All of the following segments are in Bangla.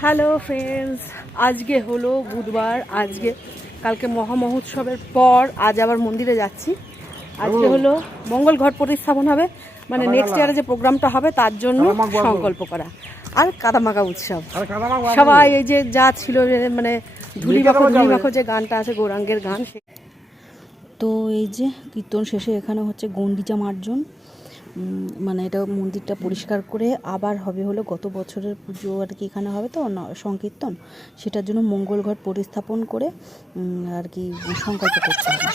হ্যালো ফ্রেন্ডস, আজকে হলো বুধবার। আজকে কালকে মহামহোৎসবের পর আজ আবার মন্দিরে যাচ্ছি। আজকে হলো মঙ্গল ঘট প্রতিস্থাপন হবে, মানে নেক্সট ইয়ারে যে প্রোগ্রামটা হবে তার জন্য সংকল্প করা আর কাদামাখা উৎসব। সবাই এই যে যা ছিল, মানে ধুলি মাখো যে গানটা আছে গৌরাঙ্গের গান। তো এই যে কীর্তন শেষে এখানে হচ্ছে গণ্ডিচা মার্জন, মানে এটা মন্দিরটা পরিষ্কার করে আবার হবে হলো গত বছরের পুজো আর কি এখানে হবে তো সংকীর্তন, সেটার জন্য মঙ্গল ঘট প্রতিস্থাপন করে আর কি সংকল্প করতে হবে।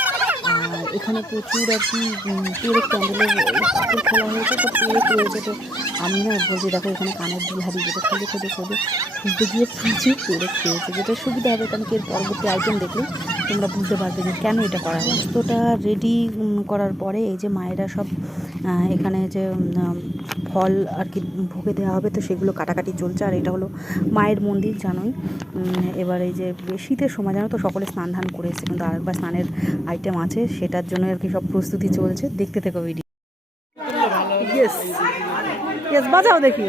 আর এখানে প্রচুর আর কি পেরেক প্যান্ডেলের কাপড় খোলা হয়েছে, তো পেরেক রয়েছে। তো আমি না বলছি দেখো এখানে কানের বিহারি যেটা খুঁজে খুঁজতে গিয়ে প্রচুর পেরেক পেয়েছে, যেটা সুবিধা হবে কারণ কি এর পরবর্তী আইটেম দেখলে তোমরা বুঝতে পারবে যে কেন এটা করা হয়। তোটা রেডি করার পরে এই যে মায়েরা সব এখানে যে ফল আর কি ভোগে দেওয়া হবে, তো সেগুলো কাটাকাটি চলছে। আর এটা হলো মায়ের মন্দির জানোই। এবার এই যে শীতের সময় জানো তো সকলে স্নান ধান করে এসেছে, কিন্তু আরেকবার স্নানের আইটেম আছে, সেটার জন্য আর কি সব প্রস্তুতি চলছে। দেখতে থেকো ভিডিও। ইয়েস বাজাও দেখি।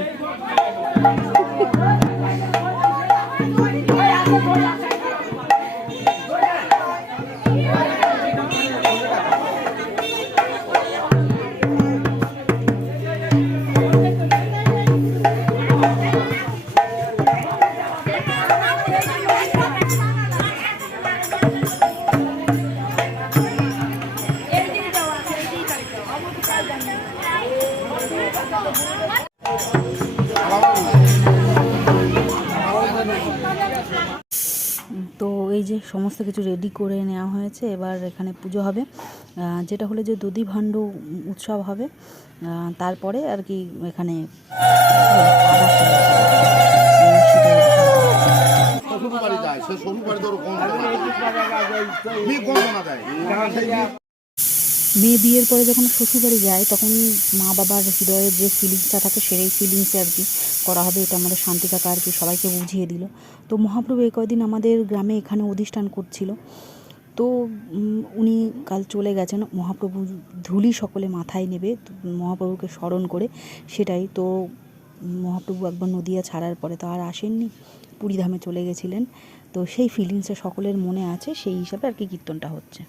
তো এই যে সমস্ত কিছু রেডি করে নেওয়া হয়েছে, এবার এখানে পুজো হবে, যেটা হলো যে দধি ভাণ্ড উৎসব হবে। তারপরে আর কি এখানে মেয়ে বিয়ের পরে যখন শ্বশুরবাড়ি যায় তখন মা বাবার হৃদয়ের যে ফিলিংসটা থাকে সেই ফিলিংসে আর কি করা হবে। এটা আমাদের শান্তি কাকা আর কি সবাইকে বুঝিয়ে দিল। তো মহাপ্রভু এই কয়দিন আমাদের গ্রামে এখানে অধিষ্ঠান করছিল, তো উনি কাল চলে গেছেন। মহাপ্রভু ধুলি সকলে মাথায় নেবে মহাপ্রভুকে স্মরণ করে, সেটাই তো। মহাপ্রভু একবার নদিয়া ছাড়ার পরে তো আর আসেননি, পুরীধামে চলে গেছিলেন। তো সেই ফিলিংসে সকলের মনে আছে, সেই হিসাবে আর কি কীর্তনটা হচ্ছে।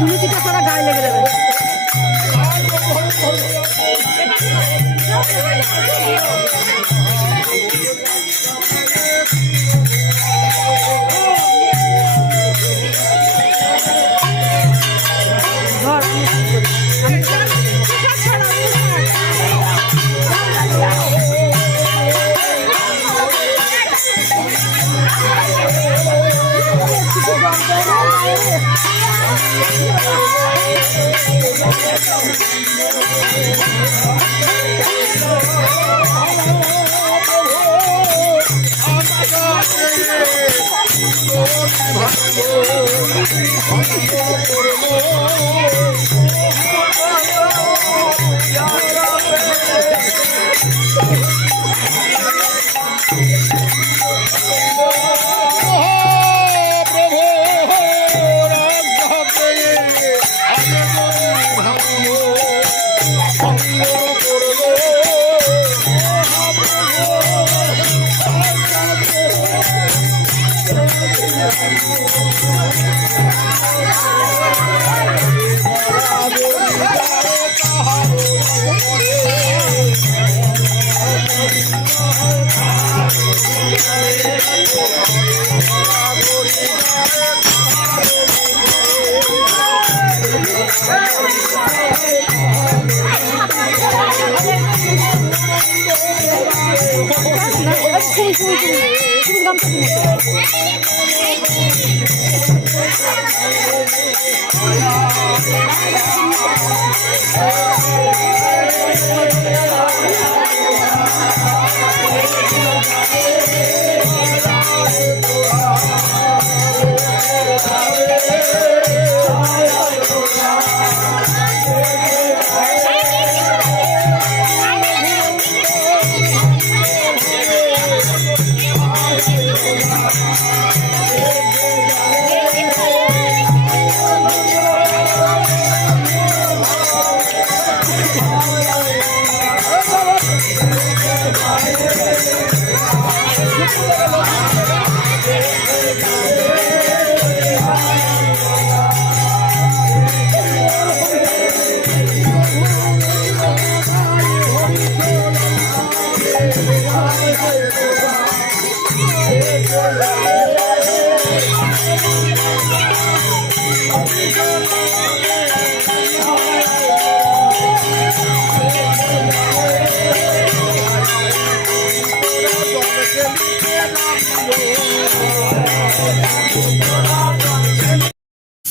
ধুনুচিটা সারা গায়ে লেগে যাবে।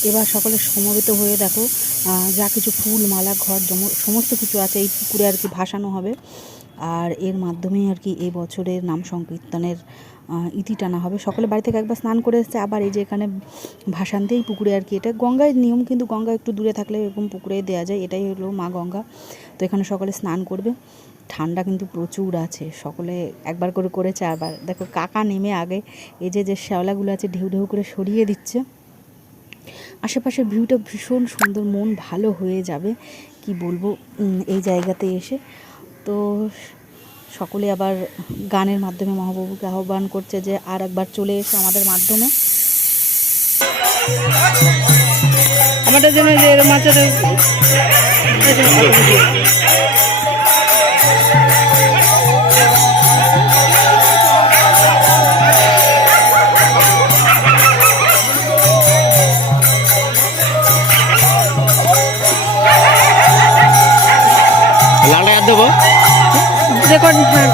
এবার সকলে সমবেত হয়ে দেখো যা কিছু ফুল মালা ঘর সমস্ত কিছু আছে এই পুকুরে আর কি ভাসানো হবে। আর এর মাধ্যমেই আর কি এই বছরের নাম সংকীর্তনের ইতি টানা হবে। সকলে বাড়ি থেকে একবার স্নান করে এসছে, আবার এই যে এখানে ভাসান দিয়েই পুকুরে আর কি, এটা গঙ্গায় নিয়ম, কিন্তু গঙ্গা একটু দূরে থাকলে এরকম পুকুরে দেওয়া যায়, এটাই হলো মা গঙ্গা। তো এখানে সকলে স্নান করবে। ঠান্ডা কিন্তু প্রচুর আছে, সকলে একবার করে করেছে। আবার দেখো কাকা নেমে আগে এই যে শ্যাওলাগুলো আছে ঢেউ ঢেউ করে সরিয়ে দিচ্ছে। আশেপাশের ভিউটা ভীষণ সুন্দর, মন ভালো হয়ে যাবে কি বলবো এই জায়গাতে এসে। তো সকলে আবার গানের মাধ্যমে মহাপ্রভুকে আহ্বান করছে যে আর একবার চলে এসে আমাদের মাধ্যমে আমাদের জন্য যে এরকম আছে লালটা আর দেবো রেকর্ড। হ্যাঁ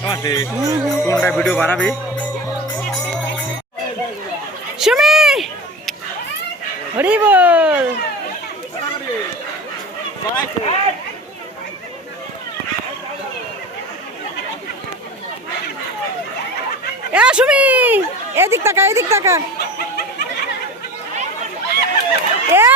কোনটা ভিডিও বানাবি? সুমি হরি বল। এ সুমি এদিক তাকা, এদিক তাকা। এ